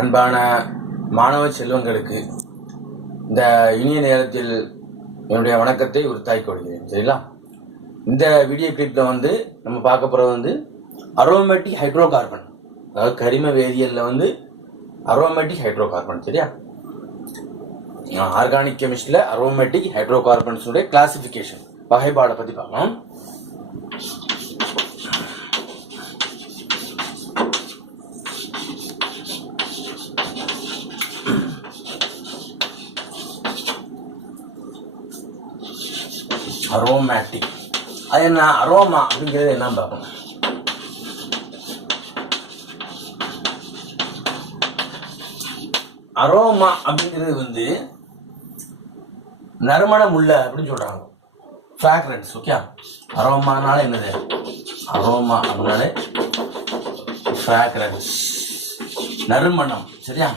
அன்பான மாணவ செல்வங்களுக்கு இந்த இனிய நேரத்தில் என்னுடைய வணக்கத்தை உறுத்தாய் கொள்கிறேன். சரிங்களா? இந்த வீடியோ கிளிப்பில் வந்து நம்ம பார்க்க போகிறது வந்து அரோமேட்டிக் ஹைட்ரோ கார்பன் அதாவது கரிம வேதியியலில் வந்து அரோமேட்டிக் ஹைட்ரோ கார்பன் சரியா? ஆர்கானிக் கெமிஸ்ட்ரியில் அரோமேட்டிக் ஹைட்ரோ கார்பன்ஸுடைய கிளாசிஃபிகேஷன் வகைப்பாடை பற்றி பார்க்கலாம். அரோமேட்டிக் அது என்ன அரோமா அப்படிங்கிறது என்ன பார்க்கணும் அரோமா அப்படிங்கிறது வந்து நறுமணம் உள்ள அப்படின்னு சொல்றாங்க. ஃப்ராக்ரன்ஸ் ஓகே அரோமானால என்னது? அரோமா அப்படின்னாலே ஃப்ராக்ரன்ஸ் நறுமணம் சரியா?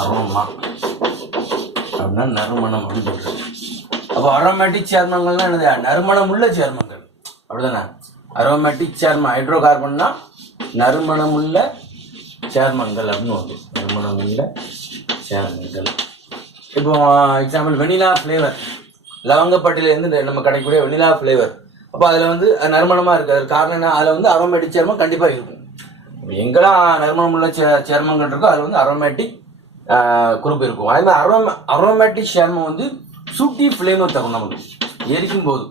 அரோமா அப்படின்னா நறுமணம் அப்படின்னு சொல்றது அப்போ அரோமேட்டிக் சேர்மங்கள்னா என்னது? நறுமணம் உள்ள சேர்மங்கள் அப்படிதானே? அரோமேட்டிக் சேர்மம் ஹைட்ரோ கார்பன்னா நறுமணம் உள்ள சேர்மங்கள் அப்படின்னு வந்து நறுமணம் உள்ள சேர்மங்கள் இப்போ எக்ஸாம்பிள் வெனிலா ஃப்ளேவர் லவங்கப்பட்டிலேருந்து நம்ம கிடைக்கக்கூடிய வெனிலா ஃப்ளேவர் அப்போ அதில் வந்து நறுமணமாக இருக்குது அது காரணம் என்ன? அதில் வந்து அரோமேட்டிக் சேர்மம் கண்டிப்பாக இருக்கும். எங்கெல்லாம் நறுமணம் உள்ள சே சேர்மங்கள் இருக்கோ அதில் வந்து அரோமேட்டிக் குரூப் இருக்கும். அதே மாதிரி அரோம அரோமேட்டிக் சேர்மம் வந்து சூட்டி ஃப்ளேம் தரும் நமக்கு எரிக்கும் போது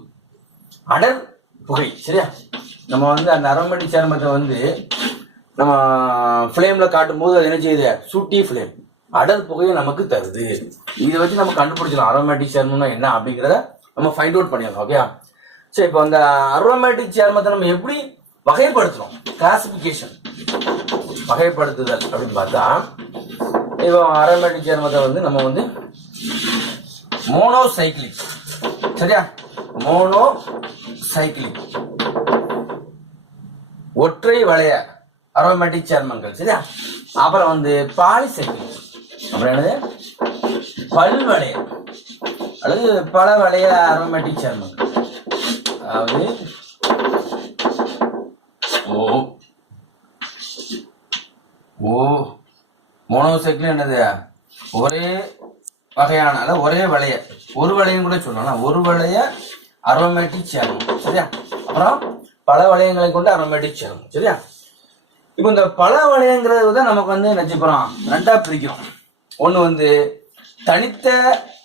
அடர் புகை சரியா? நம்ம வந்து அந்த அரோமேட்டிக் சேர்மத்தை வந்து நம்ம ஃப்ளேமில் காட்டும்போது அது என்ன செய்யுது? சுட்டி ஃப்ளேம் அடர் புகையை நமக்கு தருது. இதை வச்சு நம்ம கண்டுபிடிச்சிடலாம். அரோமேட்டிக் சேர்மம்னா என்ன அப்படிங்கிறத நம்ம ஃபைண்ட் அவுட் பண்ணிடலாம் ஓகே சரி இப்போ அந்த அரோமேட்டிக் சேர்மத்தை நம்ம எப்படி வகைப்படுத்துறோம்? கிளாசிஃபிகேஷன் வகைப்படுத்துதல் அப்படின்னு பார்த்தா இப்போ அரோமேட்டிக் சேர்மத்தை வந்து நம்ம வந்து மோனோ சைக்கிளிக் சரியா? மோனோ சைக்கிளிக் ஒற்றை வளைய அரோமேட்டிக் சேர்மங்கள் சரியா? அப்புறம் வந்து பாலிசைக்கிளிக் அப்புறம் என்னது? பல்வளைய அல்லது பல வளைய அரோமேட்டிக் சேர்மங்கள். அதாவது ஓ ஓ மோனோசைக்கிள் என்னது? ஒரே வகையான ஒரே வளைய ஒரு வளையம் கூட சொல்லலாம். ஒரு வளைய அரோமேட்டிக் சேர்மம் சரியா? அப்புறம் பல வளையங்களை கொண்டு அரோமேட்டிக் சேர்மம் சரியா? இப்போ இந்த பல வளையங்கிறது தான் நமக்கு வந்து என்ன ரெண்டா பிரிக்கும் ஒன்று வந்து தனித்த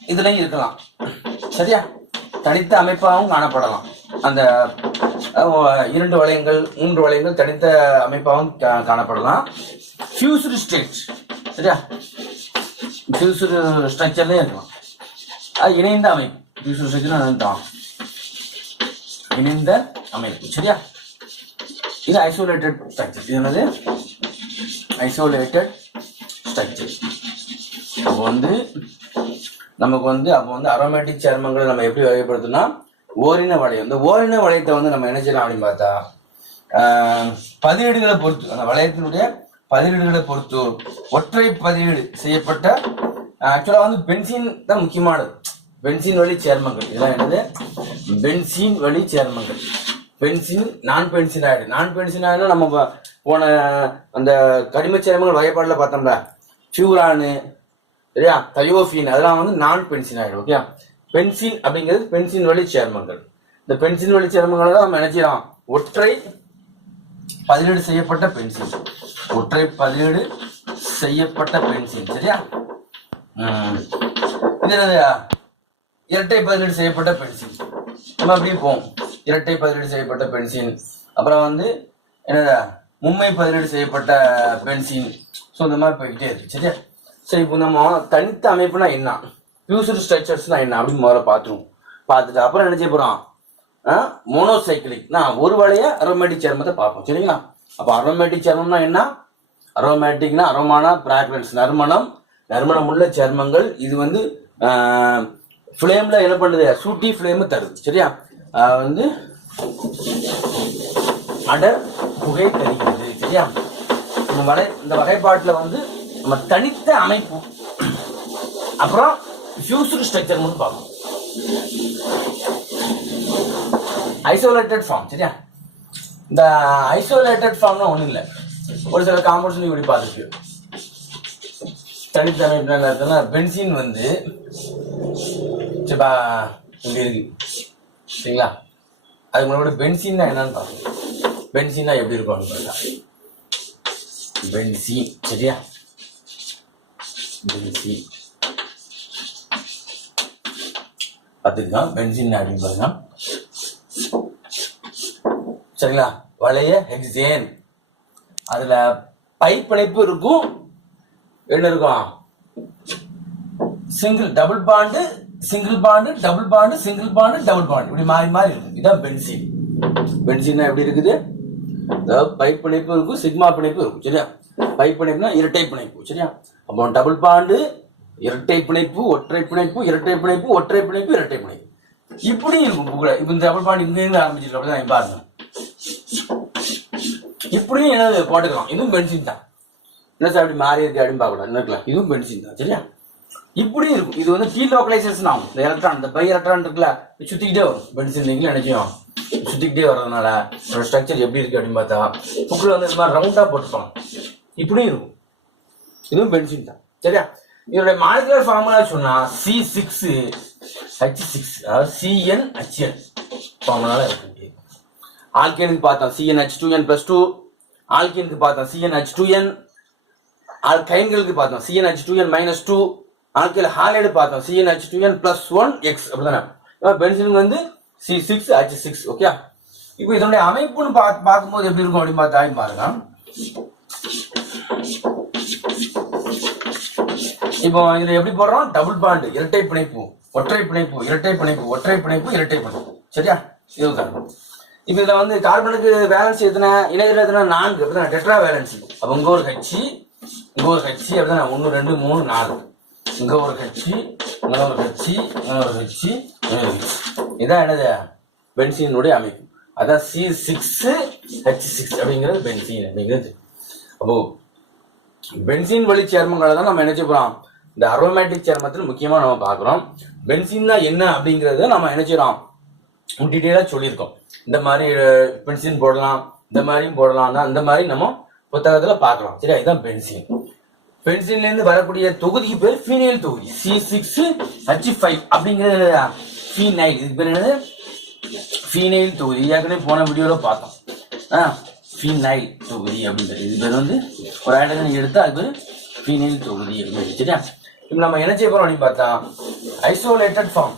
இதுலையும் இருக்கலாம் சரியா? தனித்த அமைப்பாகவும் காணப்படலாம். அந்த இரண்டு வளையங்கள் மூன்று வளையங்கள் தனித்த அமைப்பாகவும் கா- காணப்படலாம். ஃபியூஸ்டு ஸ்டேட் சரியா? ஃபியூஸ்டு ஸ்ட்ரக்சர்லேயே இருக்கலாம் அது இணைந்த அமைப்பு. ஃபியூஸ்டு ஸ்ட்ரக்சர் தான் இணைந்த அமைப்பு. சரியா? இது ஐசோலேட்டட் ஸ்ட்ரக்சர் இது என்னது? ஐசோலேட்டட் ஸ்ட்ரக்சர் அப்போ வந்து நமக்கு வந்து அப்போ வந்து அரோமேட்டிக் சேர்மங்களை நம்ம எப்படி வகைப்படுத்தணும்னா ஓரின வளையம். இந்த ஓரின வளையத்தை வந்து நம்ம என்ன செய்யலாம் அப்படின்னு பார்த்தா பதிவேடுகளை பதிலீடுகளை பொறுத்து அந்த வளையத்தினுடைய பதிலீடுகளை பொறுத்து ஒற்றை பதிலீடு செய்யப்பட்ட ஆக்சுவலாக வந்து பென்சின் தான் முக்கியமானது. பென்சின் வழி சேர்மங்கள். இதெல்லாம் என்னது? பென்சின் வழி சேர்மங்கள். பென்சின் நான் பென்சின் ஆயிடு. நான் பென்சின் ஆயிடுனா நம்ம போன அந்த கரிம சேர்மங்கள் வகைப்பாடுல பார்த்தோம்ல. ஃபியூரானு சரியா? தயோஃபின். அதெல்லாம் வந்து நான் பென்சின் ஆயிடும் ஓகே பென்சின் அப்படிங்கிறது பென்சின் வழி சேர்மங்கள். இந்த பென்சின் வழி சேர்மங்களை தான் நம்ம நினைச்சிடலாம் ஒற்றை பதிலீடு செய்யப்பட்ட பென்சில் ஒற்றை பதிலீடு செய்யப்பட்ட பென்சில் சரியா? இது இரட்டை பதிலீடு செய்யப்பட்ட பென்சில் நம்ம அப்படியே போவோம். இரட்டை பதிலீடு செய்யப்பட்ட பென்சில் அப்புறம் வந்து என்னதா? மும்மை பதிலீடு செய்யப்பட்ட பென்சில் ஸோ இந்த மாதிரி போய்கிட்டே இருக்கு சரியா? சரி இப்போ நம்ம தனித்த அமைப்புனா என்ன? ஃபியூசர் ஸ்ட்ரக்சர்ஸ்னா என்ன? அப்படின்னு முதல்ல பார்த்துருவோம். பார்த்துட்டு அப்புறம் என்ன செய்ய போகிறோம் மோனோசைக்கிளிக் நான் ஒரு வளைய அரோமேட்டிக் சேர்மத்தை பார்ப்போம். சரிங்களா? அப்போ அரோமேட்டிக் சேர்மம்னா என்ன? அரோமேட்டிக்னா அரோமான பிராக்ரன்ஸ் நறுமணம். நறுமணம் உள்ள சேர்மங்கள் இது வந்து ஃப்ளேமில் என்ன பண்ணுது? சூட்டி ஃப்ளேமு தருது. சரியா? வந்து அடர் புகை தருகிறது. சரியா? இந்த வகை இந்த வகைப்பாட்டில் வந்து நம்ம தனித்த அமைப்பு. அப்புறம் ஃபியூசர் ஸ்ட்ரக்சர் மட்டும் பார்ப்போம். ஐசோலேட்டட் ஃபார்ம் சரியா? இந்த ஐசோலேட்டட் ஃபார்ம்னா ஒன்றும் இல்லை. ஒரு சில காம்பவுண்ட்ஸ் இப்படி பார்த்துருக்கு தனித்தன்மை என்ன இருக்குன்னா பென்சின் வந்து சரிப்பா இங்க இருக்கு. சரிங்களா? அதுக்கு முன்னாடி பென்சின்னா என்னன்னு பார்க்கணும் பென்சின்னா எப்படி இருக்கும்னு பார்த்தா பென்சின் சரியா? பென்சின் பார்த்துக்கலாம் பென்சின் அப்படின்னு பாருங்க சரிங்களா? வளைய ஹெக்ஸேன் அதுல பைப் பிணைப்பு இருக்கும். என்ன இருக்கும்? Single double bond single bond double bond single bond double bond இப்படி மாறி மாறி இருக்கும். இதான் பென்சின் பென்சின்னா எப்படி இருக்குது? அதாவது பைப் பிணைப்பு இருக்கும் சிக்மா பிணைப்பு இருக்கும். சரியா? பைப் பிணைப்புனா இரட்டை பிணைப்பு. சரியா? அப்போ டபுள் பாண்டு இரட்டை பிணைப்பு ஒற்றை பிணைப்பு இரட்டை பிணைப்பு ஒற்றை பிணைப்பு இரட்டை பிணைப்பு. இப்படி இருக்கும் புகழ இப்போ இந்த டபுள் பாண்டு இங்க இருந்து ஆரம்பிச்சிட்டு அப்படிதான் பாருங்க. இப்படியும் என்னது போட்டுக்கலாம். இதுவும் பென்சின் தான். என்ன சார் அப்படி மாறி இருக்கு அப்படின்னு பார்க்கக்கூடாது. என்ன இருக்கலாம். இதுவும் பென்சின் தான் சரியா? இப்படி இருக்கும். இது வந்து டீ லோக்கலைசேஷன் ஆகும். இந்த எலக்ட்ரான் இந்த பை எலக்ட்ரான் இருக்குல்ல சுத்திக்கிட்டே வரும். பென்சின் நீங்களும் நினைச்சோம் சுத்திக்கிட்டே வர்றதுனால ஸ்ட்ரக்சர் எப்படி இருக்கு அப்படின்னு பார்த்தா புக்கில் வந்து இந்த மாதிரி ரவுண்டா போட்டுப்பாங்க. இப்படியும் இருக்கும். இதுவும் பென்சின் தான் சரியா? இதோட மாலிகுலர் ஃபார்முலா சொன்னா சி சிக்ஸ் ஹச் சிக்ஸ் அதாவது சிஎன் ஹச்என் ஃபார்முலால இருக்கு ஆல்கேனுக்கு பார்த்தோம் C n H two n plus two ஆல்கேனுக்கு பார்த்தோம் C n H two n ஆல்கைன்களுக்கு பார்த்தோம் C n H two n minus two alkyl halide பார்த்தோம் C n H two n plus one X அப்படிதானே? பென்சிலுக்கு வந்து C six H six okay இப்போ இதனுடைய அமைப்புன்னு பார்த்து பார்க்கும்போது எப்படி இருக்கும் அப்படின்னு பார்த்தா பாருங்க. இப்போ இதில் எப்படி போடுறோம்? டபுள் பாண்டு இரட்டை பிணைப்பு. ஒற்றை பிணைப்பு இரட்டை பிணைப்பு ஒற்றை பிணைப்பு இரட்டை பிணைப்பு. சரியா? இதுதான். இப்போ இதுல வந்து கார்பனுக்கு வேலன்ஸ் எத்தனை? இணையத்தில் எத்தனை? நான்கு. அப்படிதான் டெட்ரா வேலன்சி அப்போ இங்க ஒரு கட்சி இங்க ஒரு கட்சி அப்படிதான். ஒன்று ரெண்டு மூணு நாலு. இங்க ஒரு கட்சி இன்னொரு ஒரு கட்சி இங்க ஒரு கட்சி இதுதான் ஒரு கட்சி இதான் என்னது? பென்சீனுடைய அமைப்பு. அதான் சி சிக்ஸ் ஹெச் சிக்ஸ் அப்படிங்கிறது பென்சீன் அப்படிங்கிறது. அப்போ பென்சின் வழி சேர்மங்களை தான் நம்ம என்ன செய்ய இந்த அரோமேட்டிக் சேர்மத்தில் முக்கியமாக நம்ம பார்க்குறோம். பென்சின்னா என்ன அப்படிங்கிறத நம்ம என்ன செய்யறோம் டீட்டெயிலாக சொல்லியிருக்கோம். இந்த மாதிரி பென்சின் போடலாம் இந்த மாதிரியும் போடலாம் தான் இந்த மாதிரி நம்ம புத்தகத்தில் பார்க்கலாம். சரியா? இதுதான் பென்சின் பென்சின்லேருந்து வரக்கூடிய தொகுதிக்கு பேர் ஃபீனைல் தொகுதி. சி சிக்ஸ் ஹச் ஃபைவ் அப்படிங்கிறது ஃபீனைல். இதுக்கு பேர் என்னது? ஃபீனைல் தொகுதி. ஏற்கனவே போன வீடியோவில் பார்த்தோம். ஆ ஃபீனைல் தொகுதி அப்படின்றது இது பேர் வந்து ஒரு ஹைட்ரஜன் எடுத்தா அது பேர் ஃபீனைல் தொகுதி அப்படின்னு சரியா? இப்போ நம்ம என்ன செய்ய போறோம் அப்படின்னு பார்த்தா ஐசோலேட்டட் ஃபார்ம்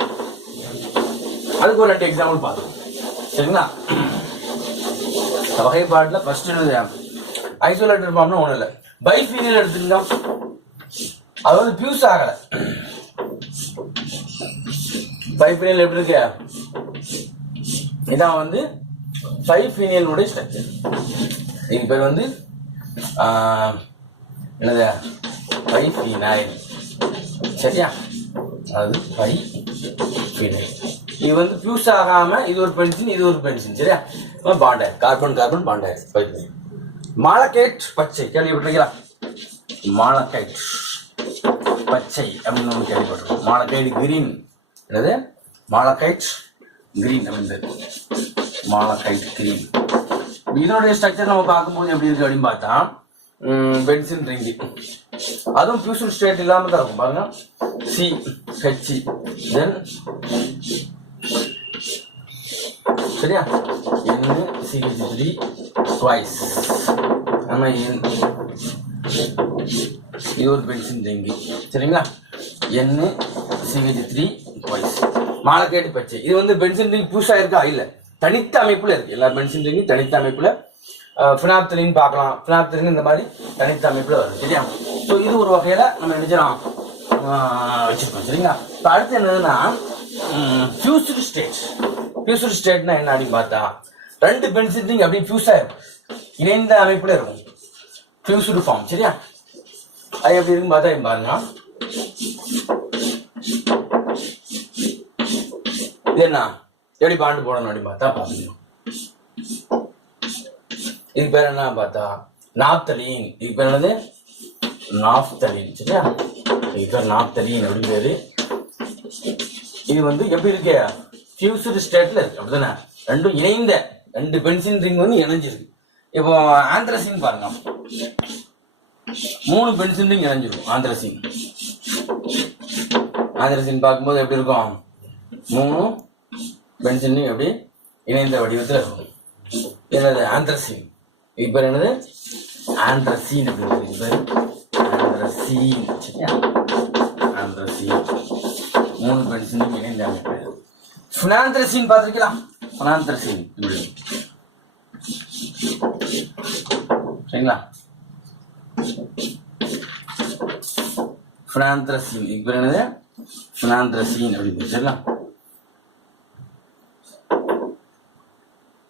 அதுக்கு ஒரு ரெண்டு எக்ஸாம்பிள் பார்த்தோம் சரிங்களா? இந்த வகைப்பாட்டில் ஃபர்ஸ்ட் என்னது? ஐசோலேட்டட் ஃபார்ம்னு ஒன்றும் இல்லை. பைஃபீனியல் எடுத்துக்கிட்டோம் அது வந்து பியூஸ் ஆகலை. பைஃபீனியல் எப்படி இருக்கு? இதான் வந்து ஃபைவ் ஃபீனியலுடைய ஸ்ட்ரக்சர் இதுக்கு பேர் வந்து என்னது? பைஃபீனாயில் சரியா? அது பை ஃபீனைல் இது வந்து ஃபியூஸ் ஆகாமல் இது ஒரு பென்சின் இது ஒரு பென்சின் சரியா? பாண்டர் கார்பன் கார்பன் பாண்டர் ஃபைவ் மாலக்கைட் பச்சை. கேள்விப்பட்டிருக்கீங்களா? மாலக்கைட் பச்சை அப்படின்னு ஒன்று கேள்விப்பட்டிருக்கோம். மாலக்கைட் கிரீன் என்னது? மாலக்கைட் கிரீன் அப்படின்றது மாலக்கைட் கிரீன் இதனுடைய ஸ்ட்ரக்சர் நம்ம பார்க்கும்போது எப்படி இருக்கு அப்படின்னு பார்த்தா பென்சின் ரிங்கி அதுவும் பியூசல் ஸ்டேட் இல்லாம தான் இருக்கும். பாருங்க. சி ஹெச்சி தென் சரியா? என் சிஹெச் த்ரீ ட்வைஸ் நம்ம என் இது ஒரு பென்சின் ரிங்கி சரிங்களா? N CH three twice malachite பச்சை. இது வந்து பென்சின் ரிங் புதுசாக இருக்கா? இல்லை. தனித்த அமைப்புல இருக்கு. எல்லா பென்சின் ரிங்கும் தனித்த அமைப்புல ஃபினாப்தலின் பார்க்கலாம். ஃபினாப்தலின் இந்த மாதிரி தனித்த அமைப்பில் வருது சரியா? ஸோ இது ஒரு வகையில் நம்ம நினைச்சிடலாம் வச்சிருக்கோம் சரிங்களா? இப்போ அடுத்து என்னதுன்னா ஃபியூச்சர் ஸ்டேட். ஃபியூச்சர் ஸ்டேட்னா என்ன அப்படின்னு பார்த்தா ரெண்டு பென்சில் ரிங் அப்படியே ஃபியூஸாக இருக்கும். இணைந்த அமைப்புல இருக்கும். ஃபியூஸ்டு ஃபார்ம் சரியா? அது எப்படி இருக்குன்னு பார்த்தா பாருங்க. இது என்ன? எப்படி பாண்டு போடணும் அப்படின்னு பார்த்தா பாருங்க. இதுக்கு பேர் என்ன பார்த்தா? நாப்தலீன். இதுக்கு பேர் என்னது? நாப்தலீன். சரியா? இதுக்கு பேர் நாப்தலீன் அப்படின்னு பேர். இது வந்து எப்படி இருக்கு? ஃபியூசர் ஸ்டேட்ல இருக்கு. அப்படிதானே? ரெண்டும் இணைந்த ரெண்டு பென்சின் ரிங் வந்து இணைஞ்சிருக்கு. இப்போ ஆந்திரசின் பாருங்க. மூணு பென்சில் ரிங் இணைஞ்சிருக்கும். ஆந்திரசின். ஆந்திரசின் பார்க்கும்போது எப்படி இருக்கும்? மூணு பென்சில் எப்படி இணைந்த வடிவத்தில் இருக்கும். என்னது? ஆந்திரசின். இது பேர் என்னது? அப்படிங்கிறது இது பேர் சரியா ஆந்திரசீன். மூணு பென்சில் இணைந்த அமைப்பு ஃபினாந்திரசீன் பார்த்துருக்கலாம். ஃபினாந்திரசீன் இப்படி. சரிங்களா? ஃபினாந்திரசீன் இது பேர் என்னது? ஃபினாந்திரசீன் அப்படின்னு சரிங்களா?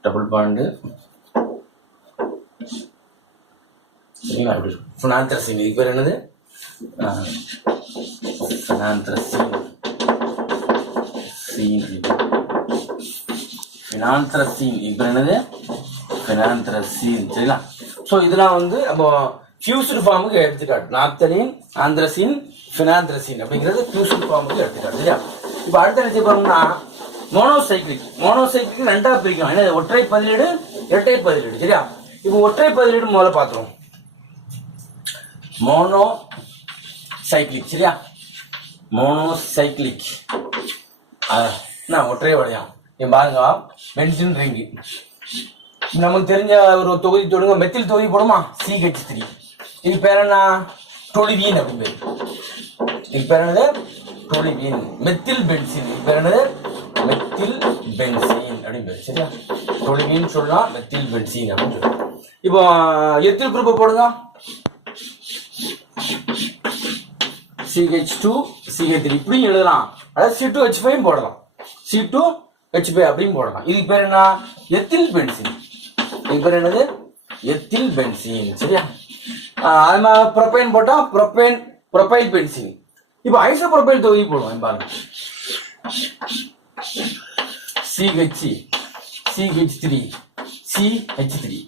Double bond. சரிங்களா அப்படி ஃபினாந்திரசீன் இது பேர் என்னது? ஃபினாந்திரசீன் சீன் ஃபினாந்திரசீன் இப்போ என்னது? ஃபினாந்திரசீன் சரிங்களா? ஸோ இதெல்லாம் வந்து நம்ம ஃபியூஸ்டு ஃபார்முக்கு எடுத்துக்காட்டு. நாப்தலின் ஆந்திரசீன் ஃபினாந்திரசின் அப்படிங்கிறது ஃபியூஸ்டு ஃபார்முக்கு எடுத்துக்காட்டு. சரியா? இப்போ அடுத்த என்ன செய்ய போறோம்னா மோனோசைக்ளிக் மோனோசைக்ளிக் ரெண்டா பிரிக்கும் என்ன ஒற்றை பதிலீடு இரட்டை பதிலீடு. சரியா? இப்போ ஒற்றை பதிலீடு முதல்ல பார்த்துருவோம். மோனோ சைக்ளிக் சரியா மோனோசைக்ளிக் என்ன ஒற்றை வளையம் இங்க பாருங்க பென்சின் ரிங்கு நமக்கு தெரிஞ்ச ஒரு தொகுதி தொடுங்க மெத்தில் தொகுதி போடுமா? சிஹெச் த்ரீ இது பேர் என்ன? டொலிவீன் அப்படின்னு பேர். இது பேர் என்னது? டொலிவீன் மெத்தில் பென்சின் இது பேர் என்னது? மெத்தில் பென்சின் அப்படின்னு பேர் சரியா? டொலிவீன் சொல்லலாம் மெத்தில் பென்சின் அப்படின்னு சொல்லலாம் இப்போ எத்தில் குரூப்பை போடுங்க. சிஹெச் டூ சிஹெச் த்ரீ இப்படியும் எழுதலாம். அதாவது சி டூ ஹெச் ஃபைவ் போடலாம். சி டூ ஹெச் ஃபைவ் அப்படின்னு போடலாம். இதுக்கு பேர் என்ன? எத்தில் பென்சின் இதுக்கு பேர் என்னது? எத்தில் பென்சின் சரியா? அது மாதிரி ப்ரொபைன் போட்டால் ப்ரொபைன் ப்ரொபைல் பென்சின் இப்போ ஐசோ ப்ரொபைல் தொகுதி போடுவோம் பாருங்க. CH CH three CH three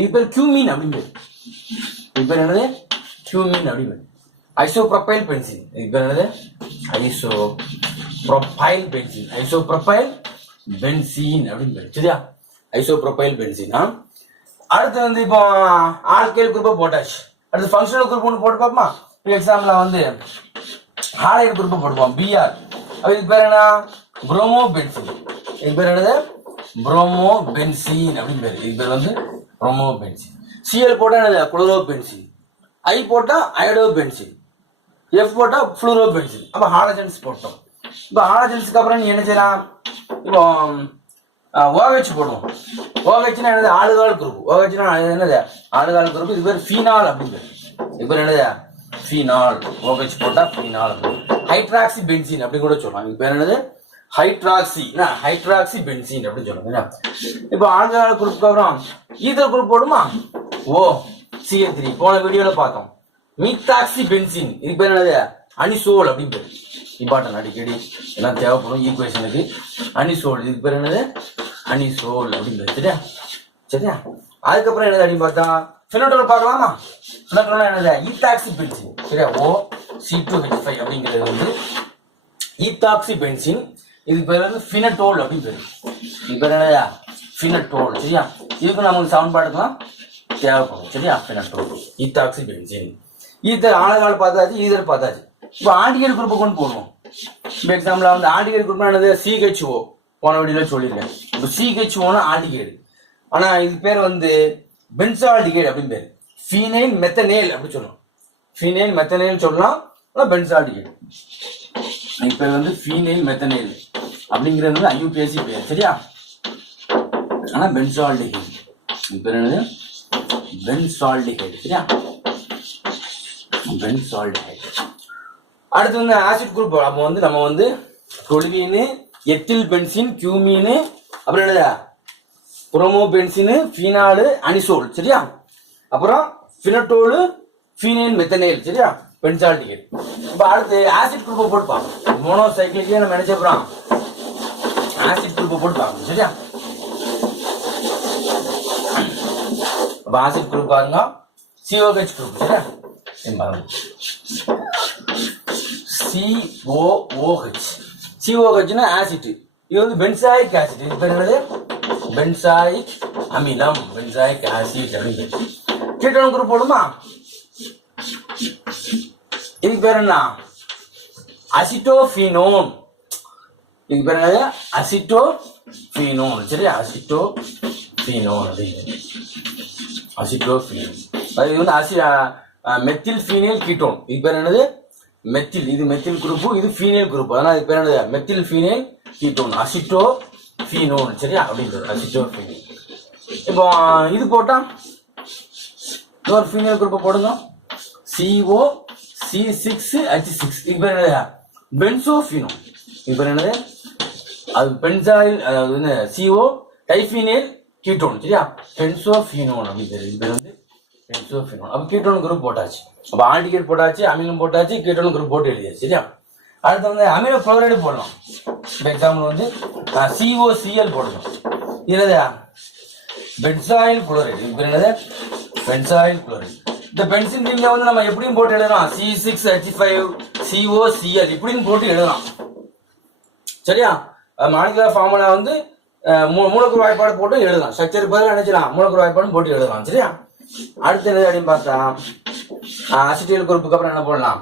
இது பேர் கியூமின் அப்படின்னு பேர். இது பேர் என்னது? கியூமீன் அப்படின்னு ஐசோ ப்ரொபைல் பென்சில் இது பேர் என்னது iso propyl benzene iso propyl benzene அப்படின்னு பேர் சரியா? ஐசோ ப்ரொபைல் பென்சினா அடுத்து வந்து இப்போ ஆல்கைல் குரூப்பை போட்டாச்சு அடுத்து ஃபங்க்ஷனல் குரூப் ஒன்று போட்டு பார்ப்போமா? இப்போ எக்ஸாம்பிள் வந்து ஹாலைட் குரூப்பை போட்டுப்போம் பிஆர் அப்ப இதுக்கு பேர் என்ன? புரோமோ பென்சின் இது பேர் என்னது? புரோமோ பென்சீன் அப்படின்னு பேர். இது பேர் வந்து புரோமோ பென்சின் சிஎல் போட்டால் என்னது? குளோரோ பென்சின் ஐ போட்டால் அயடோ பென்சில் எஃப் போட்டால் ஃப்ளூரோ பென்சில். அப்போ ஹாலஜன்ஸ் போட்டோம். இப்போ ஹாலஜன்ஸுக்கு அப்புறம் நீ என்ன செய்யலாம்? இப்போ ஓஹெச் போடுவோம். ஓஹெச்னா என்னது? ஆளுகால் குரூப் ஓஹெச்னா என்னது? ஆளுகால் குரூப் இது பேர் ஃபீனால் அப்படின்னு பேர். இது பேர் என்னது? ஃபீனால் ஓஹெச் போட்டால் ஃபீனால் ஹைட்ராக்சி பென்சின் அப்படி கூட சொல்லலாம். இது பேர் என்னது? ஹைட்ராக்சி ஹைட்ராக்சி பென்சின் அப்படின்னு சொல்லுவாங்க. இப்போ ஆல்கஹால் குரூப்புக்கு அப்புறம் ஈதர் குரூப் போடுமா? ஓ சிஎல் த்ரீ போன வீடியோல பார்த்தோம். Methoxy benzene. இது பேர் என்னது? அனிசோல் அப்படின்னு பேர். இம்பார்ட்டன் அடிக்கடி. எல்லாம் தேவைப்படும் ஈக்குவேஷனுக்கு அனிசோல். இதுக்கு பேர் என்னது? அனிசோல் அப்படின்னு பேர். சரியா? சரியா? அதுக்கப்புறம் என்னது அப்படின்னு பார்த்தா ஃபினோட்டோல் பார்க்கலாமா? ஃபினோட்டோல் என்னது? ஈத்தாக்சி பென்சின் சரியா? O C two H five அப்படிங்கிறது வந்து ஈத்தாக்சி பென்சின் இதுக்கு பேர் வந்து ஃபினட்டோல் அப்படின்னு பேர். இது பேர் என்னதா? ஃபினட்டோல் சரியா? இதுக்கு நமக்கு பாடுக்கலாம் தேவைப்படும். சரியா? Phenetole ethoxybenzene. ஈத்தர் ஆனகால் பார்த்தாச்சு ஈதர் பார்த்தாச்சு. இப்போ ஆண்டிகல் குரூப்பை கொண்டு போடுவோம். இப்போ எக்ஸாம்பிளாக வந்து ஆண்டிகல் குரூப் என்னது? சிஹெச்ஓ போன வீடியோல சொல்லியிருக்கேன். இப்போ சிஹெச்ஓனா ஆண்டிகேடு ஆனா இது பேர் வந்து பென்சால்டிகேட் அப்படின்னு பேர். ஃபீனைல் மெத்தனேல் அப்படின்னு சொல்லணும் ஃபீனைல் மெத்தனேல் சொல்லலாம் ஆனால் பென்சால்டிகேட் இப்போ வந்து ஃபீனைல் மெத்தனேல் அப்படிங்கிறது வந்து ஐயூபிஎஸ்சி பேர். சரியா? ஆனா பென்சால்டிகேட் இப்போ பேர் என்னது? பென்சால்டிகேட் சரியா? பென்சால்டிகேட் அடுத்து வந்து ஆசிட் குரூப் அப்போ வந்து நம்ம வந்து டொலுவீனு எத்தில் பென்சின் கியூமீனு அப்புறம் என்னது? புரோமோ பென்சின் ஃபீனாலு அனிசோல் சரியா? அப்புறம் ஃபினட்டோலு ஃபீனைல் மெத்தனேல் சரியா? பென்சால்டிகேட் இப்போ அடுத்து ஆசிட் குரூப்பை போட்டுப்பாங்க மோனோசைக்கிளிக்கே நம்ம நினைச்ச ஆசிட் குரூப்பை போட்டு பார்க்கணும் சரியா? அப்போ ஆசிட் குரூப் பாருங்க சிஓஹெச் குரூப் சிஓஓஹெச் சிஓஹெச்னா ஆசிட் இது வந்து பென்சாயிக் ஆசிட் இது பேர் என்னது? பென்சாயிக் அமிலம். பென்சாயிக் ஆசிட் அப்படின்னு கீட்டோன் குரூப் போடுமா? இதுக்கு பேர் என்ன? அசிட்டோஃபினோன் இதுக்கு பேர் என்னது? அசிட்டோஃபினோன் சரி அசிட்டோஃபினோன் அப்படின்னு அசிட்டோஃபினோன் அது வந்து அசி மெத்தில் ஃபீனேல் கீட்டோன் இது பேர் என்னது? மெத்தில் இது மெத்தில் குரூப்பு இது ஃபீனேல் குரூப் அதனால் இது பேர் என்னது? Methyl phenyl ketone acetophenone சரியா? அப்படின்றது அசிட்டோ ஃபீனோன் இப்போ இது போட்டால் இன்னொரு ஃபீனேல் குரூப்பை போடுங்க. CO C six H six இது பேர் என்னது? பென்சோஃபினோ இது பேர் என்னது? அது பென்சாயில் அதாவது என்ன சிஓ டைஃபீனேல் கீட்டோன் சரியா பென்சோஃபீனோன் அப்படின்னு பேர் இது பேர் வந்து பென்சோஃபீனோன் அப்போ கீட்டோன் குரூப் போட்டாச்சு அப்போ ஆண்டிகேட் போட்டாச்சு அமிலம் போட்டாச்சு கீட்டோன் குரூப் போட்டு எழுதியாச்சு சரியா அடுத்து வந்து அமில குளோரைடு போடலாம் இப்போ எக்ஸாம்பிள் வந்து சிஓசிஎல் போடணும் இது என்னது பென்சாயில் குளோரைடு இப்போ என்னது பென்சாயில் குளோரைடு இந்த பென்சில் ரிங்ல வந்து நம்ம எப்படியும் போட்டு எழுதலாம் C six H five CO Cl இப்படின்னு போட்டு எழுதலாம் சரியா மாலிகுலர் ஃபார்முலா வந்து மூலக்கூறு வாய்ப்பாடு போட்டு எழுதலாம். ஸ்ட்ரக்சர் பதில் நினைச்சலாம் மூலக்கூறு வாய்ப்பாடு போட்டு எழுதலாம் சரியா? அடுத்து என்னது அப்படின்னு பார்த்தா அசிட்டியல் குரூப்புக்கு அப்புறம் என்ன போடலாம்?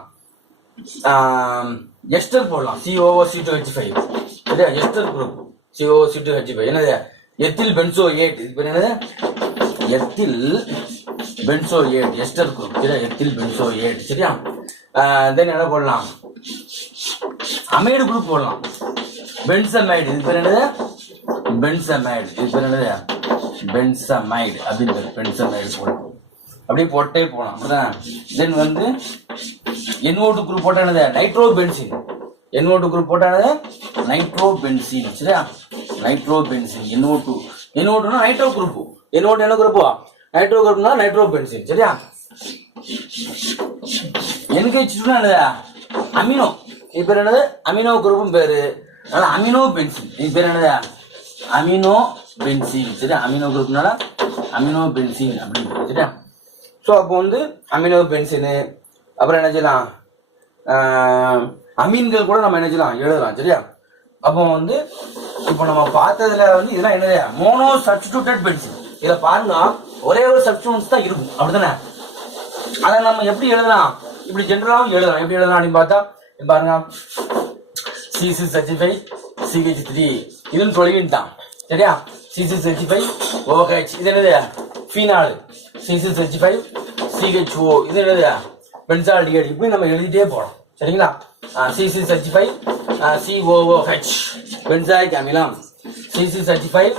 எஸ்டர் போடலாம். COO C two H five சரியா? Ester group CO C two H five என்னது? எத்தில் பென்சோ ஏட் இது பேர் என்னது? Ethyl benzoate ester group சரியா? எத்தில் பென்சோ ஏட் சரியா தென் என்ன போடலாம்? அமைடு குரூப் போடலாம். பென்சமைடு இது பேர் என்னது? பென்சமைடு. இது பேர் என்னது? பென்சமைடு. அப்படின்னு பேர் பென்சமைடு போட்டோம் அப்படியே போட்டே போகலாம். அப்படிதான்? தென் வந்து என்ஓட்டு குரூப் போட்டா என்னது? நைட்ரோ பென்சின் என்ஓட்டு குரூப் போட்டா என்னது? நைட்ரோ பென்சின் சரியா nitro benzene NO two NO டூனா நைட்ரோ குரூப் என்ஓட்டு என்ன குரூப்பா நைட்ரோ குரூப்னா நைட்ரோ பென்சின் சரியா என்கேச் என்னது? அமினோ இது பேர் என்னது? அமினோ குரூப்பும் பேரு. அதனால அமினோ பென்சின் இது பேர் என்னது? Amino benzene. சரியா? அமினோ குரூப்னால அமினோ பென்சின் அப்படின்னு சரியா? ஸோ அப்போ வந்து அமினோ பென்சினு அப்புறம் என்ன செய்யலாம்? அமீன்கள் கூட நம்ம என்ன செய்யலாம்? எழுதலாம். சரியா? அப்போ வந்து இப்போ நம்ம பார்த்ததுல வந்து இதெல்லாம் என்னது மோனோ சப்ஸ்டிடியூட்டட் பென்சில் இதில் பாருங்க ஒரே ஒரு சப்ஸ்டியூன்ஸ் தான் இருக்கும். அப்படிதானே அதை நம்ம எப்படி எழுதலாம்? இப்படி ஜென்ரலாகவும் எழுதலாம். எப்படி எழுதலாம் அப்படின்னு பார்த்தா பாருங்க. C certify five CH three இதுன்னு சொல்லிட்டான் சரியா சிசி சிக்ஸ்டி ஃபைவ் ஓஹெச் இது என்னது phenol CC sixty five CHO இது என்னது பென்சால் டிஎட் இப்படி நம்ம எழுதிட்டே போகிறோம் சரிங்களா CC sixty five COOH benzoic அமிலம் CC sixty five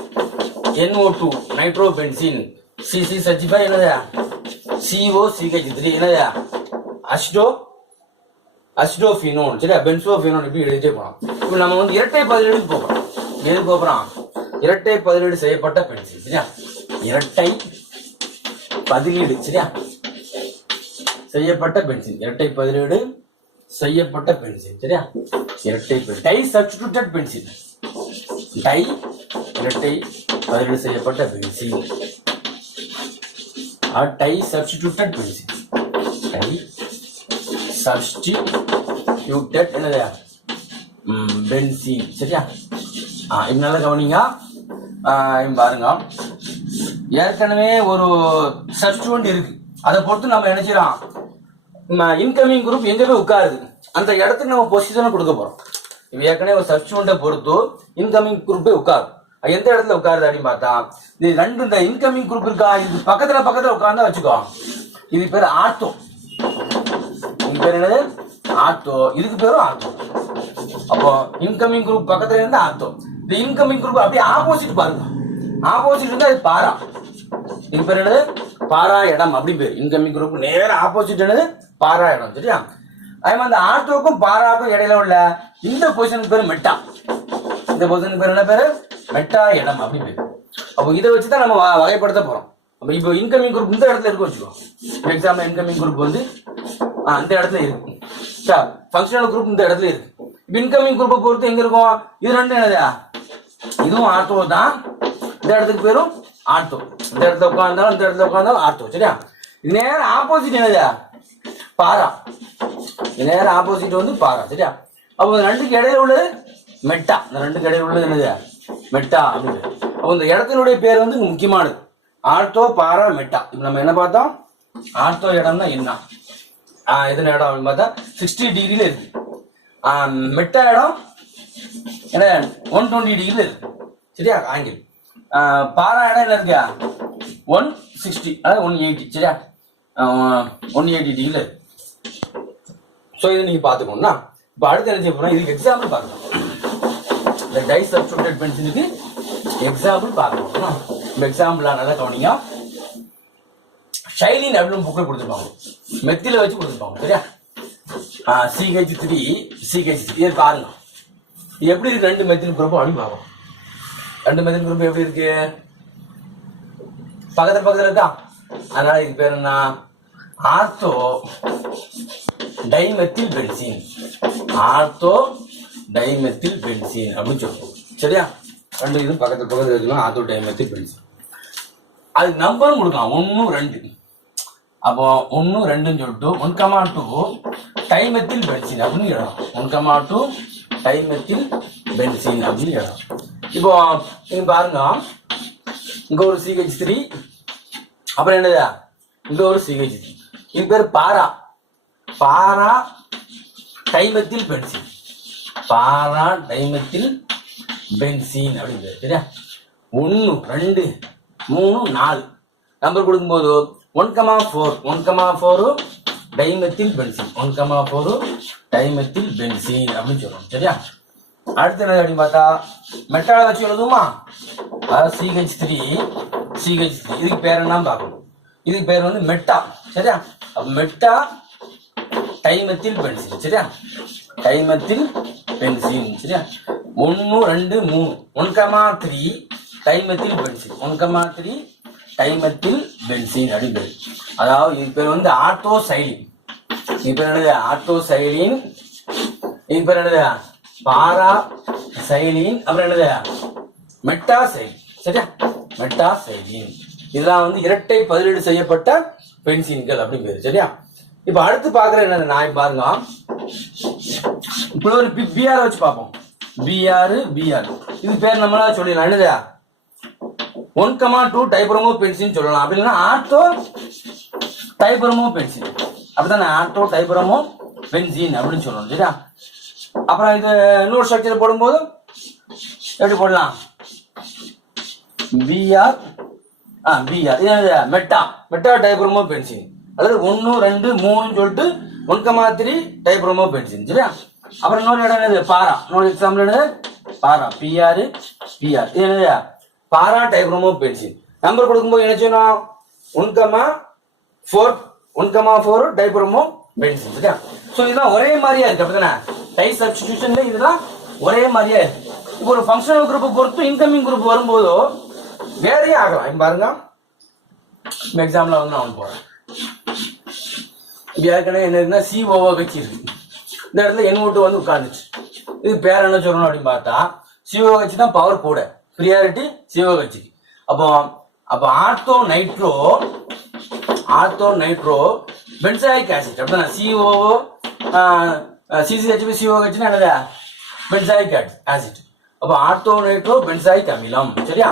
NO two nitrobenzene CC sixty five என்னது சிஓ சிஹெச் த்ரீ என்னது அஸ்டோ அசிடோஃபினோன் சரியா பென்சோஃபினோன் இப்படி எழுதிட்டே போகலாம் இப்போ நம்ம வந்து இரட்டை பதிலீடுக்கு போகிறோம் எது போகிறோம் இரட்டை பதிலீடு செய்யப்பட்ட பென்சில் சரியா? இரட்டை பதிலீடு சரியா? செய்யப்பட்ட பென்சில் இரட்டை பதிலீடு செய்யப்பட்ட பென்சில் சரியா? இரட்டை டை சப்ஸ்டிடியூட்டட் பென்சில் டை இரட்டை பதிலீடு செய்யப்பட்ட benzene di substituted benzene di substituted என்னது? பென்சீன் சரியா? ஆ நல்லா கவனிங்க. பாருங்க. ஏற்கனவே ஒரு சப்ஸ்டியூண்ட் இருக்கு. அதை பொறுத்து நம்ம நினைச்சிடலாம் இன்கமிங் குரூப் எங்கே போய் உட்காருது? அந்த இடத்துக்கு நம்ம பொசிஷனை கொடுக்க போறோம். இப்போ ஏற்கனவே ஒரு சப்ஸ்டியூண்டை பொறுத்து இன்கமிங் குரூப் போய் உட்காரும் அது எந்த இடத்துல உட்காருது அப்படின்னு பார்த்தா இது ரெண்டு இந்த இன்கமிங் குரூப் இருக்கா? இது பக்கத்துல பக்கத்துல உட்கார்ந்தா வச்சுக்கோ. இது பேர் ஆர்த்தோ இது பேர் என்னது? ஆர்த்தோ இதுக்கு பேரும் ஆர்த்தோ அப்போ இன்கமிங் குரூப் பக்கத்துல இருந்து ஆர்த்தோ இந்த இன்கமிங் குரூப் அப்படியே ஆப்போசிட் பாருங்க. ஆப்போசிட் இருந்தா அது பாரா. இது பேர் என்னது? பாரா இடம் அப்படி பேர். இன்கமிங் குரூப் நேர ஆப்போசிட் என்னது? பாரா இடம் சரியா? அதே மாதிரி அந்த ஆர்த்தோக்கும் பாராக்கும் இடையில உள்ள இந்த பொசிஷனுக்கு பேர் மெட்டா. இந்த பொசிஷனுக்கு பேர் என்ன பேரு? மெட்டா இடம் அப்படின்னு பேர். அப்போ இதை வச்சு தான் நம்ம வ- வகைப்படுத்த போறோம். அப்போ இப்போ இன்கமிங் குரூப் இந்த இடத்துல இருக்கு வச்சுக்கோ. எக்ஸாம்பிள் இன்கமிங் குரூப் வந்து அந்த இடத்துல இருக்கு. சார் ஃபங்க்ஷனல் குரூப் இந்த இடத்துல இருக்கு. இப்போ இன்கமிங் குரூப்பை பொறுத்து எங்க இருக்கும்? இது ரெண்டும் என்னது? இதுவும் ஆர்த்தோ தான். இந்த இடத்துக்கு பேரும் ஆர்த்தோ. இந்த இடத்துல உட்கார்ந்தாலும் இந்த இடத்துல உட்காந்தாலும் ஆர்த்தோ சரியா? நேரம் ஆப்போசிட் என்னது? பாரா நேரம் ஆப்போசிட் வந்து பாரா சரியா? அப்போ இந்த ரெண்டுக்கு இடையில உள்ளது மெட்டா. இந்த ரெண்டுக்கு இடையில உள்ளது என்னது? மெட்டா அப்படின்னு. அப்போ இந்த இடத்தினுடைய பேர் வந்து முக்கியமானது. Ortho para meta. இப்போ நம்ம என்ன பார்த்தோம்? ஆர்த்தோ இடம்னா என்ன? ஆஹ் எத்தனை இடம் அப்படின்னு பார்த்தா சிக்ஸ்டி டிகிரில இருக்கு. மெட்ட இடம் என்ன ஒன் டுவெண்ட்டி டிகிரி இருக்கு. சரியா ஆங்கிள் பாரா இடம் என்ன இருக்கா? ஒன் சிக்ஸ்டி அதாவது ஒன் எயிட்டி சரியா? ஒன் எயிட்டி டிகிரி ஸோ இதை நீங்க பார்த்துக்கணும்னா இப்போ அடுத்து என்ன செய்ய போறோம்? இதுக்கு எக்ஸாம்பிள் பார்க்கலாம். இந்த டை சப்ஸ்டியூட்டட் பென்சிலுக்கு எக்ஸாம்பிள் பார்க்கணும் இப்போ எக்ஸாம்பிள் நல்லா கவனிங்க. ஷைலின் அப்படின்னு புக்கில் கொடுத்துருப்பாங்க. மெத்தில வச்சு கொடுத்துருப்பாங்க. சரியா? சிஹெச் த்ரீ சிஹெச் த்ரீ இது பாருங்க. எப்படி இருக்கு ரெண்டு மெத்தில் குரூப்பும் அப்படின்னு பார்ப்போம். ரெண்டு மெத்தில் குரூப் எப்படி இருக்கு? பக்கத்துல பக்கத்துல இருக்கா? அதனால இது பேர் என்ன? Ortho dimethylbenzene. Ortho dimethyl benzene அப்படின்னு சொல்லுவோம். சரியா? ரெண்டு இதுவும் பக்கத்து பக்கத்துல இருக்கலாம். Ortho dimethylbenzene. அது நம்பரும் கொடுக்கலாம். ஒன்றும் ரெண்டு. அப்போ ஒன்று ரெண்டுன்னு சொல்லிட்டு one comma two dimethyl benzene அப்படின்னு எழுதலாம். One comma two dimethyl benzene அப்படின்னு எழுதலாம். இப்போ நீங்க பாருங்க. இங்க ஒரு சிஹெச் த்ரீ அப்புறம் என்னதா? இங்க ஒரு சிஹெச் த்ரீ இது பேர் பாரா பாரா டைமத்தில் பென்சின் பாரா டைமத்தில் பென்சீன் அப்படின்னு சரியா? ஒன்று ரெண்டு மூணு நாலு. நம்பர் கொடுக்கும்போது one comma four one comma four dimethyl benzene one comma four dimethyl benzene அப்படின்னு சொல்லணும் சரியா? அடுத்து என்ன அப்படின்னு பார்த்தா மெட்டால வச்சு எழுதுமா அதாவது சிஹெச் த்ரீ சிஹெச் த்ரீ இதுக்கு பேர் என்ன பார்க்கணும். இதுக்கு பேர் வந்து மெட்டா சரியா? அப்போ மெட்டா டைமத்தில் பென்சின் சரியா? டைமத்தில் பென்சின் சரியா? ஒன்று ரெண்டு மூணு. One comma three dimethyl benzene one comma three dimethyl benzene அப்படிங்கிறது அதாவது இது பேர் வந்து ஆட்டோ சைலின் இது பேர் என்னது? ஆட்டோ சைலின் இது பேர் என்னது? பாரா சைலின் அப்புறம் என்னது? மெட்டா சைலின் சரியா? மெட்டா சைலின் இதெல்லாம் வந்து இரட்டை பதிலீடு செய்யப்பட்ட பென்சின்கள் அப்படின்னு பேர். சரியா? இப்போ அடுத்து பார்க்குற என்னது? நான் பாருங்க. இப்படி ஒரு பிஆர் வச்சு பார்ப்போம். பிஆர் பிஆர் இது பேர் நம்மளா சொல்லிடலாம். என்னது? One comma two dibromo benzene சொல்லலாம். அப்படி இல்லைன்னா ஆட்டோ டைப்ரோமோ பென்சில் அப்படித்தானே? ஆட்டோ டைப்ரோமோ பென்சின் அப்படின்னு சொல்லணும் சரியா? அப்புறம் இது இன்னொரு ஸ்ட்ரக்சர் போடும்போது எப்படி போடலாம்? பிஆர் ஆ பிஆர் இது மெட்டா மெட்டா டைப்ரோமோ பென்சில் அல்லது ஒன்று ரெண்டு மூணுன்னு சொல்லிட்டு one comma three dibromo benzene சரியா? அப்புறம் இன்னொரு இடம் என்னது? பாரா இன்னொரு எக்ஸாம்பிள் என்னது? பாரா பிஆர் பிஆர் இது என்னது? பாரா டைப்ரமோ பென்சின் நம்பர் கொடுக்கும்போது என்ன செய்யணும்? One comma four one comma four dibromo benzene so இதெல்லாம் ஒரே மாதிரியா இருக்கு. அப்படிதானே? டை சப்ஸ்டியூஷன்ல இதுதான் ஒரே மாதிரியா இருக்கு. இப்போ ஒரு ஃபங்க்ஷனல் குரூப்பை பொறுத்து இன்கமிங் குரூப் வரும்போதோ வேறையே ஆகலாம். இங்க பாருங்க. எக்ஸாம்ல எக்ஸாம்பிள் வந்து நான் போறேன் இப்போ ஏற்கனவே என்ன இருக்குன்னா சிஓஓ வச்சு இருக்கு இந்த இடத்துல என் ஓட்டு வந்து உட்காந்துச்சு இது பேர் என்ன சொல்லணும் அப்படின்னு பார்த்தா சிஓ வச்சு தான் பவர் கூட. ப்ரியாரிட்டி சிஓ அப்போ அப்போ ortho nitro ortho nitro benzoic acid. அப்படின்னா சிஓ சிசிஹெச்பி சிஓ என்னது? Benzoic acid. அப்போ ஆர்த்தோ நைட்ரோ பென்சாயிக் அமிலம். சரியா?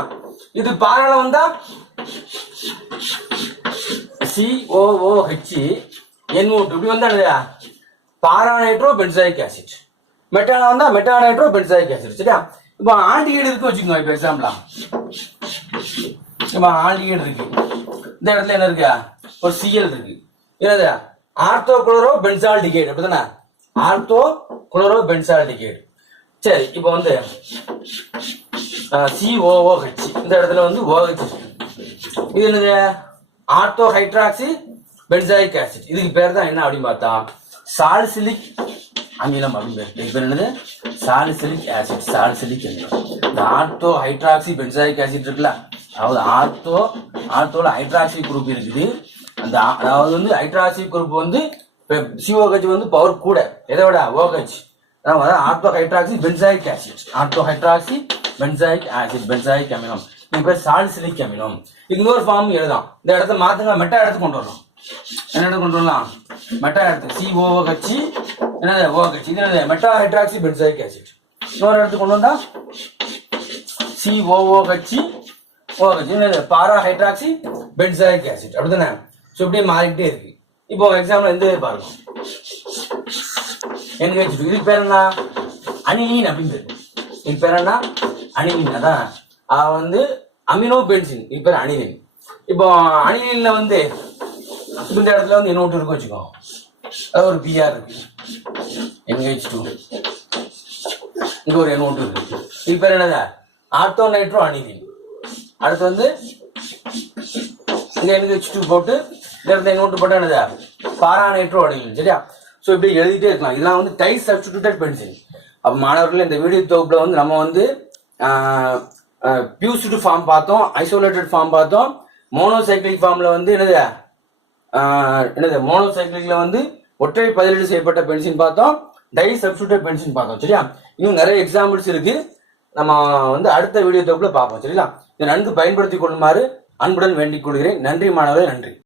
இது பாராள வந்தா சிஓஓஹெச் என்ஓ இப்படி வந்தா என்னது? பாராநைட்ரோ பென்சாயிக் ஆசிட். மெட்டானா வந்தா மெட்டாநைட்ரோ பென்சாயிக் ஆசிட். சரியா? இப்போ ஆல்டிகைடு இருக்கு வச்சுக்கோங்க இப்போ எக்ஸாம்பிளா இப்போ ஆல்டிகைடு இருக்கு. இந்த இடத்துல என்ன இருக்கு? ஒரு சிஎல் இருக்கு. என்னது? ஆர்த்தோ குளோரோ பென்சால்டிகைடு அப்படிதானே? ஆர்த்தோ குளோரோ பென்சால்டிகைடு சரி இப்போ வந்து சிஓஓஹெச் இந்த இடத்துல வந்து ஓஹெச் இது என்னது? Ortho hydroxybenzoic acid. இதுக்கு பேர் தான் என்ன அப்படின்னு பார்த்தா சால்சிலிக் அமிலம் அப்படின்னு பேர். என்னது? சாலிசிலிக் ஆசிட் சாலிசிலிக் அமிலம். இந்த ஆர்த்தோ ஹைட்ராக்சி பென்சாயிக் ஆசிட் இருக்குல்ல அதாவது ஆர்த்தோ ஆர்த்தோல ஹைட்ராக்சி குரூப் இருக்குது. அந்த ஆ- அதாவது வந்து ஹைட்ராக்சி குரூப் வந்து சிஓஹெச் வந்து பவர் கூட. எதை விட? ஓஹெச் அதாவது ortho hydroxy benzoic acid ortho hydroxy benzoic acid benzoic அமிலம். இது பேர் சாலிசிலிக் அமிலம். இன்னொரு ஃபார்ம் எழுதாம் இந்த இடத்த மாத்துங்க மெட்டா எடுத்து கொண்டு வரணும். என்ன கொண்டு வரலாம்? மெட்டா எடுத்து கட்சி என்னது? ஓஹெச் இது என்னது? மெட்டா ஹைட்ராக்சி பென்சாயிக் ஆசிட் இன்னொரு இடத்துக்கு கொண்டு வந்தா? சிஓஓஹெச் ஓஹெச் என்னது பாரா ஹைட்ராக்சி பென்சாயிக் ஆசிட் அப்படிதானே ஸோ இப்படியே மாறிக்கிட்டே இருக்கு. இப்போ எக்ஸாம்பிள் எந்த இது பாருங்க NH2 இதுக்கு பேர் என்ன? அனிலீன் அப்படின்னு இது பேர் என்ன? அனிலின். அதான். அது வந்து அமினோ பென்சின் இது பேர் அனிலின். இப்போ அனிலின்ல வந்து இந்த இடத்துல வந்து என்ன ஒன்று இருக்கு வச்சுக்கோ. அது ஒரு பிஆர் இருக்கு. என்ஹெச் டூ இங்கே ஒரு என் ஒன்று இருக்கு. இது பேர் என்னது? ஆர்த்தோ நைட்ரோ அனிலின் அடுத்து வந்து இங்கே என்ஹெச் டூ போட்டு இந்த இடத்துல என் ஒன்று என்னது? பாரா நைட்ரோ அனிலின் சரியா? ஸோ இப்படி எழுதிட்டே இருக்கலாம். இதெல்லாம் வந்து டை சப்ஸ்டிடியூட்டட் பென்சில் அப்போ மாணவர்கள் இந்த வீடியோ தொகுப்பில் வந்து நம்ம வந்து பியூஸ்டு ஃபார்ம் பார்த்தோம் ஐசோலேட்டட் ஃபார்ம் பார்த்தோம் மோனோசைக்ளிக் ஃபார்மில் வந்து என்னது? என்னது மோனோசைக்ளிக்ல வந்து ஒற்றை பதிலீடு செய்யப்பட்ட பென்சின் பார்த்தோம் டை சப்ஸ்டியூட்டட் பென்சின் பார்த்தோம் சரியா? இன்னும் நிறைய எக்ஸாம்பிள்ஸ் இருக்கு. நம்ம வந்து அடுத்த வீடியோ தொகுப்பில் பார்ப்போம் சரிங்களா? இதை நன்கு பயன்படுத்திக் கொள்ளுமாறு அன்புடன் வேண்டிக் கொள்கிறேன். நன்றி மாணவர்களே நன்றி.